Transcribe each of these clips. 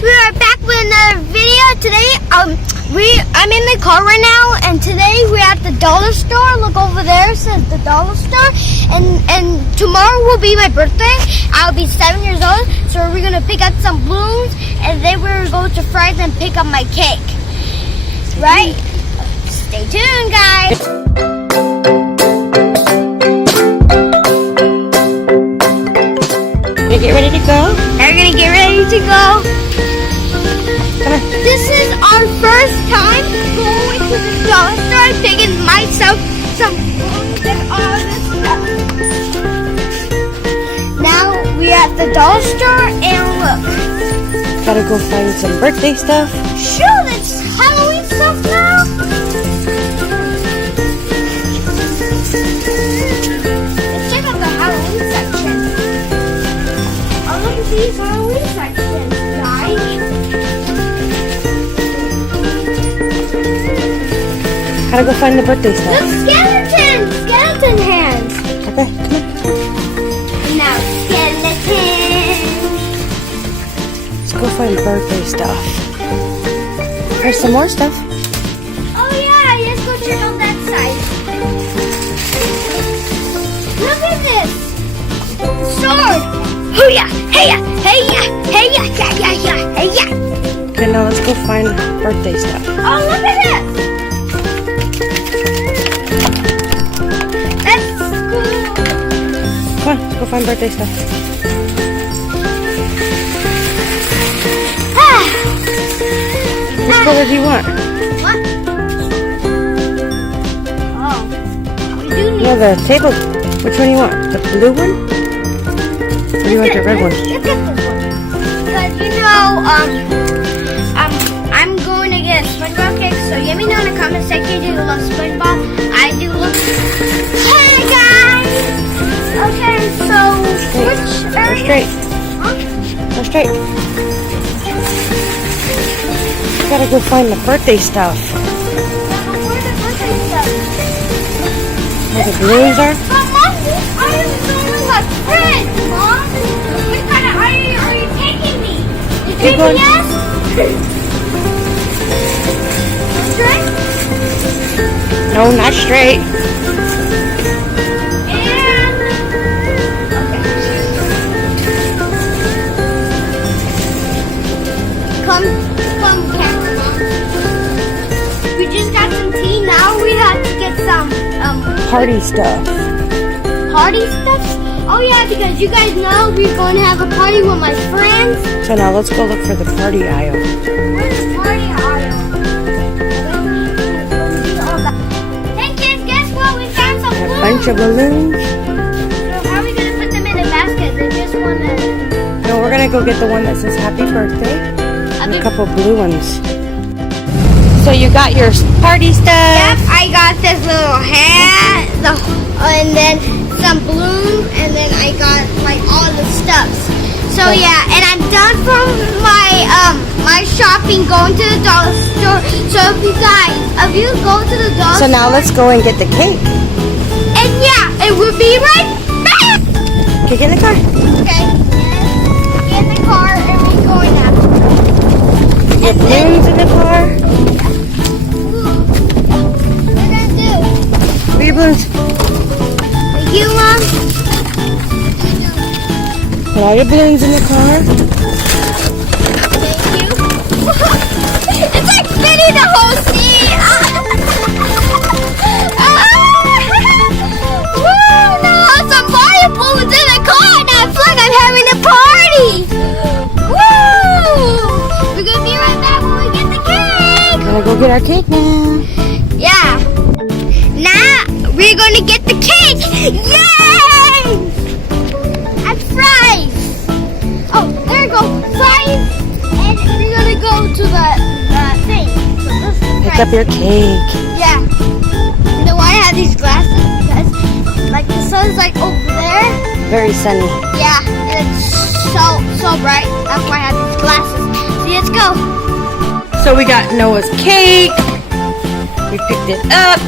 We are back with another video. Today, I'm in the car right now, and today we're at the dollar store. Look over there, it says the dollar store. And tomorrow will be my birthday. I'll be 7 years old. So we're gonna pick up some balloons, and then we're gonna go to Fry's and pick up my cake. Right? Stay tuned, guys. Get ready to go? We're gonna get ready to go. Come on. This is our first time going to the dollar store and picking myself some balloons and all this stuff. Now we're at the dollar store and look. Gotta go find some birthday stuff. Shoot, it's Halloween stuff now. Let's check out the Halloween section. Look at these Halloween sections, guys. Gotta go find the birthday stuff. Look, skeleton hands. Okay, come on. Now skeleton. Let's go find birthday stuff. There's some more stuff. Oh yeah, let's go check out that side. Look at this sword. Hoo-ya, hey-ya, hey-ya, hey-ya, yeah, hey-ya. Okay, now let's go find birthday stuff. Oh, look at it. That's cool. Come on, let's go find birthday stuff. Which color do you want? What? Oh, we do need. No, the table. Which one do you want? The blue one? Or do you want the red one? Look at this one. Because I'm going to get a SpongeBob cake, so let me know in the comment section. Do you love SpongeBob? I do love. Hey guys! Okay, so which Go straight. Huh? Go straight. Gotta go find the birthday stuff. Where's the birthday stuff? Where the balloons are? But Mom, these items don't look like friends, Mom. What kind of item are you taking me? You Keep taking going. us? Straight? No, not straight. And okay. Come, camera mom. We just got some tea. Now we have to get some Party stuff. party stuff. Oh yeah, because you guys know we're going to have a party with my friends. So now let's go look for the party aisle. Where's the party aisle? Hey kids, guess what? We found some A balloons. bunch of balloons. So how are we gonna put them in a basket? They just wanna. No, we're gonna go get the one that says happy birthday. And a couple blue ones. So you got your party stuff? Yep, I got this little hat, and then some balloons, and then I got like all the stuffs. So yeah, and I'm done from my shopping, going to the dollar store. So if you go to the dollar So now let's go and get the cake. and yeah, it will be right back. Okay, get in the car. Okay, get in the car and we're going after. Get balloons in the car. What are you gonna do? Where are your balloons? You, Mom? Put all your balloons in the car. Thank you. It's like spinning the whole scene. Woo, no, some fire balloons in the car, and I feel like I'm having a party. Woo! We're gonna be right back when we get the cake. Gotta go get our cake now. Yeah. Now we're gonna get the cake. Yay! And fries. Oh, there you go. Fries. And we're gonna go to the thing. So this is Pick fries. up your cake. Yeah. You know why I have these glasses? Because like the sun's like over there. Very sunny. Yeah. And it's so bright. That's why I have these glasses. See, let's go. So we got Noah's cake. We picked it up.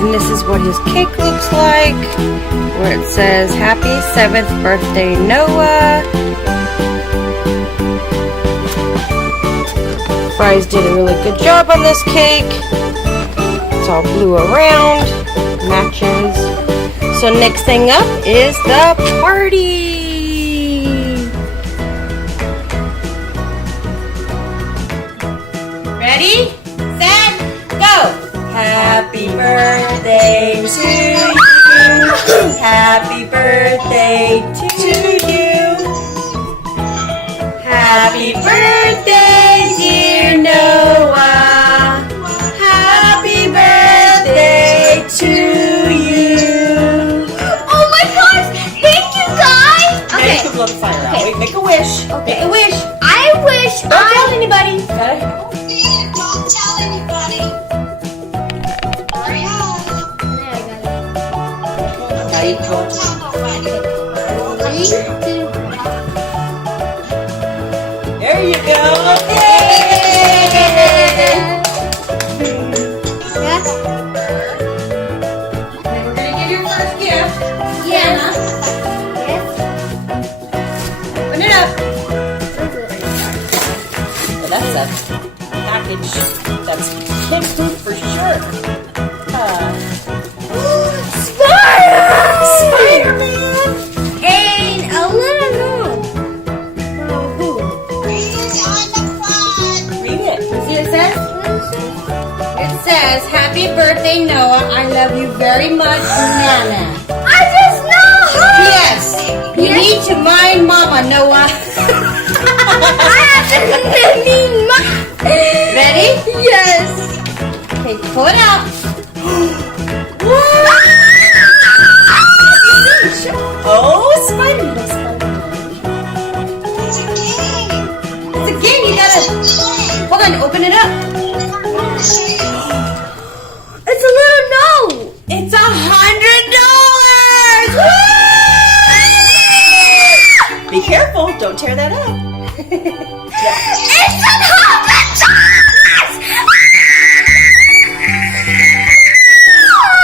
And this is what his cake looks like. Where it says, Happy 7th birthday, Noah. Fries did a really good job on this cake. It's all blue around, matches. So next thing up is the party. Ready, set, go. Happy birthday to you. Happy birthday to you. Happy birthday, dear Noah. Happy birthday to you. Oh my gosh! Thank you guys! Okay. Now you can blow the fire out. Wait, make a wish. Okay. Make a wish. I wish Don't tell anybody. Don't tell anybody. Hurry up. Now you go. Don't tell nobody. There you go. Yay! Yeah? Then we're gonna give your first gift. Yes. Open it up. Well, that's a package. That's kid food for sure. Spider-Man! And a little more. Read on the front. Read it. See what it says? It says, Happy birthday, Noah. I love you very much, Nana. I just know her. Yes, you need to mind Mama, Noah. I have to mean my. Ready? Yes. Okay, pull it out. Oh, Spider-Man. It's a game. It's a game. You gotta. Hold on, open it up. It's a little note. It's $100. Be careful. Don't tear that up.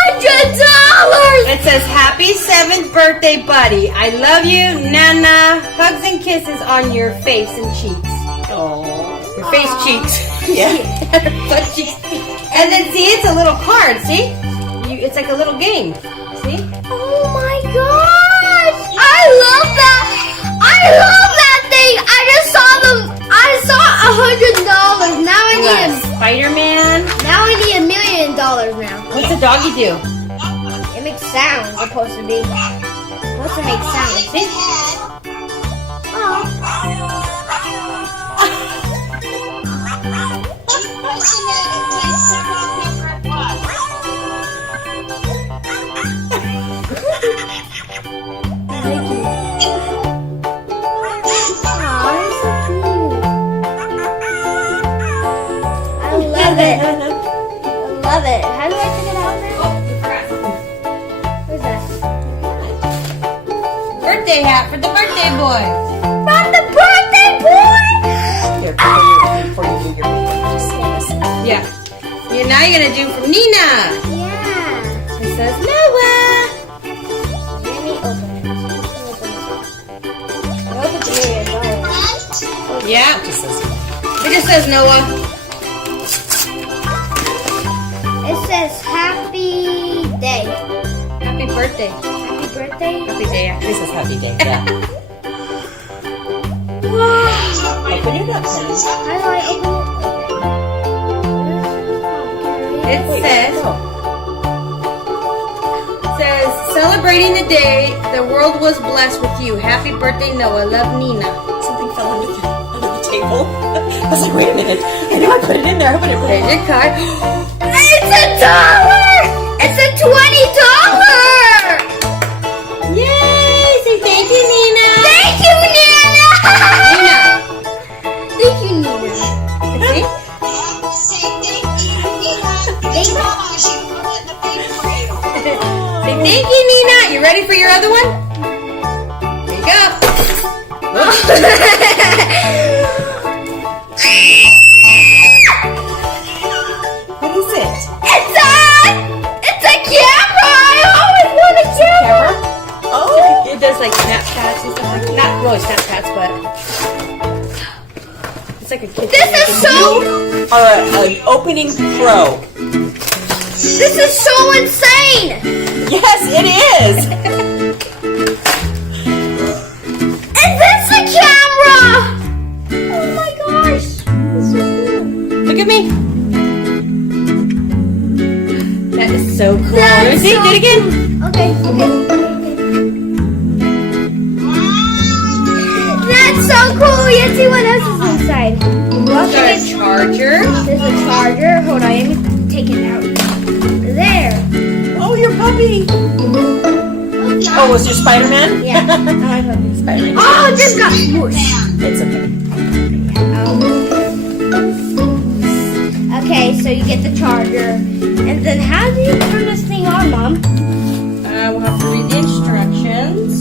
It's $100. It says, Happy 7th birthday, buddy. I love you, Nana. Hugs and kisses on your face and cheeks. Oh. Your face cheeks. Yeah. Butt cheeks. And then see, it's a little card. See, it's like a little game. See? Oh my gosh! I love that! I love that thing! I just saw I saw $100. Now I need Spider-Man. now I need $1 million now. What's the doggy do? It makes sounds. It's supposed to be. Supposed to make sounds. See? Oh. Thank you. I love it. I love it. How do I take it out now? Where's that? Birthday hat for the birthday boy. From the birthday boy! Here, before you do your makeup, just say this. Yeah. Now you're gonna do from Nina. Yeah. It says Noah. Let me open it. I hope it's $1 million. Yeah. It just says, It just says Noah. It says happy day. Happy birthday. Happy birthday. Happy day. this is happy day. Yeah. Wow. Open it up, honey. How do I open it? It Wait, says, no. celebrating the day the world was blessed with you. Happy birthday, Noah. Love, Nina. Something fell under the table. I was like, wait a minute. I know I put it in there. I put it There's your card. It's $1! It's a $20! Yay! Say thank you, Nina. Thank you, Nana! Nina. Thank you, Nina. See? Say thank you, Nina. You ready for your other one? There you go. What is it? It's a camera! I always want a camera! Oh. It does like Snapchats and stuff like that. Not really Snapchats, but It's like a kid. This is so. You are an opening pro. This is so insane. Yes, it is. And that's the camera. Oh my gosh. It's so cool. Look at me. That is so cool. That's Let me see. so Do it again. Okay. That's so cool. Let's see what else is inside. Got a charger. There's a charger. Hold on, let me take it out. There. Oh, your puppy. Oh, was your Spider-Man? Yeah. Spider-Man. Oh, this got smooshed. It's okay. Okay, so you get the charger. And then how do you turn this thing on, Mom? We'll have to read the instructions.